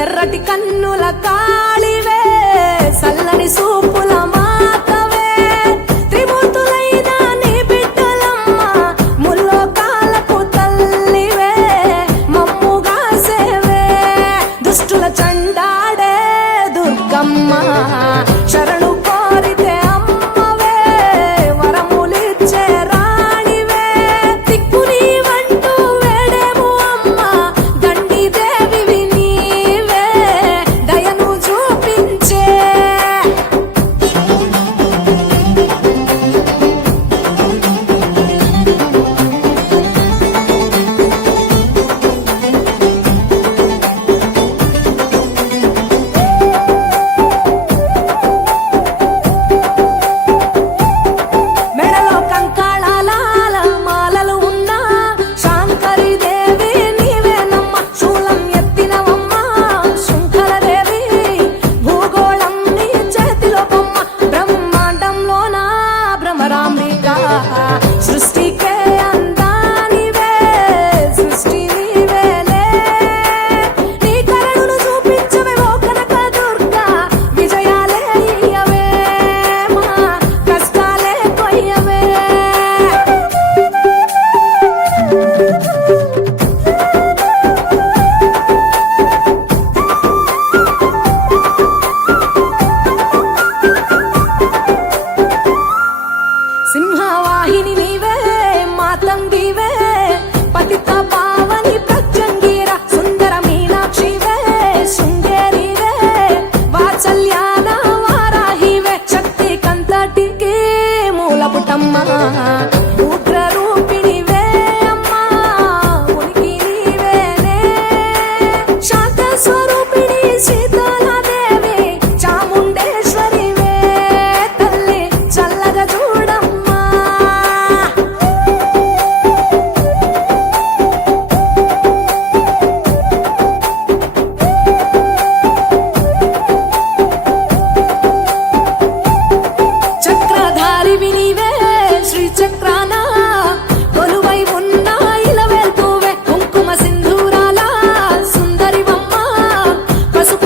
ఎర్రటి కన్నుల కాళివే సల్లని సూపు அம்மா